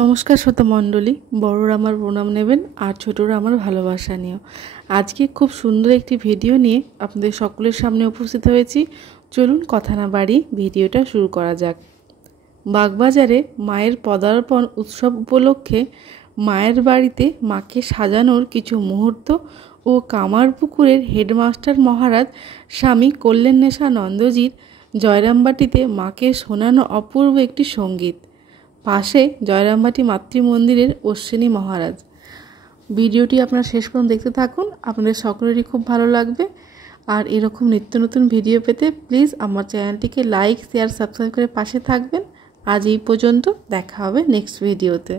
নমস্কার শ্রোতা মণ্ডলী, বড়রা আমার প্রণাম নেবেন আর ছোটরা আমার ভালোবাসা নিও। আজকে খুব সুন্দর একটি ভিডিও নিয়ে আপনাদের সকলের সামনে উপস্থিত হয়েছি। চলুন কথা না বাড়িয়ে ভিডিওটা শুরু করা যাক। বাগবাজারে মায়ের পদার্পণ উৎসব উপলক্ষে মায়ের বাড়িতে মাকে সাজানোর কিছু মুহূর্ত ও কামারপুকুরের হেডমাস্টার মহারাজ স্বামী কল্যাণেশা নন্দজির জয়রামবাটিতে মাকে শোনানো অপূর্ব একটি সঙ্গীত। পাশে জয়রামবাটি মাতৃমন্দিরের অশ্বিনী মহারাজ। ভিডিওটি আপনারা শেষ পর্যন্ত দেখতে থাকুন, আপনাদের সকলেরই খুব ভালো লাগবে। আর এরকম নিত্য নতুন ভিডিও পেতে প্লিজ আমার চ্যানেলটিকে লাইক, শেয়ার, সাবস্ক্রাইব করে পাশে থাকবেন। আজ এই পর্যন্ত, দেখা হবে নেক্সট ভিডিওতে।